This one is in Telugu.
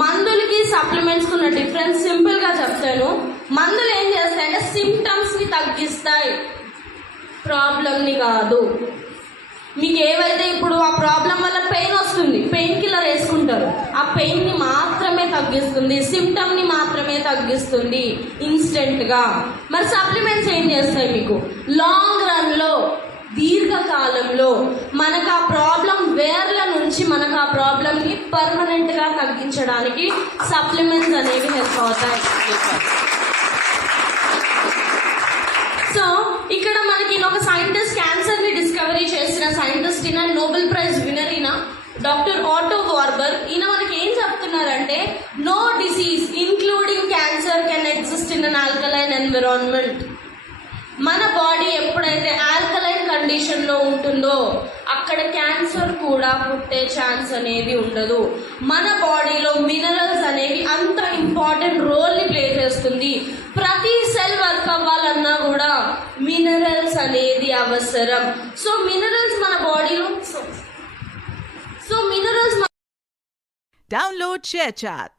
మందులకి సప్లిమెంట్స్ ఉన్న డిఫరెన్స్ సింపుల్ గా చెప్తాను. మందులు ఏం చేస్తాయంటే సిమ్టమ్స్ ని తగ్గిస్తాయి, ప్రాబ్లమ్ ని కాదు. మీకు ఏవైతే ఇప్పుడు ఆ ప్రాబ్లం వల్ల పెయిన్ వస్తుంది, పెయిన్ కిల్లర్ వేసుకుంటారు, ఆ పెయిన్ ని మాత్రమే తగ్గిస్తుంది, సిమ్టమ్ ని మాత్రమే తగ్గిస్తుంది ఇన్స్టెంట్ గా. మరి సప్లిమెంట్స్ ఏం చేస్తాయి? మీకు లాంగ్ రన్ లో, దీర్ఘకాలంలో మనకు ఆ ప్రాబ్లం వేర్ల నుంచి మనకు ఆ ప్రాబ్లం ని పర్మనెంట్ గా తగ్గించడానికి సప్లిమెంట్స్ అనేవి హెల్ప్ అవుతాయి. సో ఇక్కడ మనకి ఒక సైంటిస్ట్, క్యాన్సర్ ని డిస్కవరీ చేసిన సైంటిస్ట్ ఈయన, నోబెల్ ప్రైజ్ విన్నర్ ఈయన, డాక్టర్ ఆటో వార్బర్. ఈయన మనకి ఏం చెప్తున్నారంటే no disease including cancer can exist in an alkaline environment. మన బాడీ ఎప్పుడైతే ఆల్కలైన్ కండిషన్ లో ఉంటుందో అక్కడ క్యాన్సర్ కూడా పుట్టే ఛాన్స్ అనేది ఉండదు. మన బాడీలో మినరల్స్ అనేవి అంత ఇంపార్టెంట్ రోల్ ని ప్లే చేస్తుంది. ప్రతి సెల్ వర్క్ అవ్వాలన్నా కూడా మినరల్స్ అనేది అవసరం. సో మినరల్స్ మన బాడీలో Download ShareChat.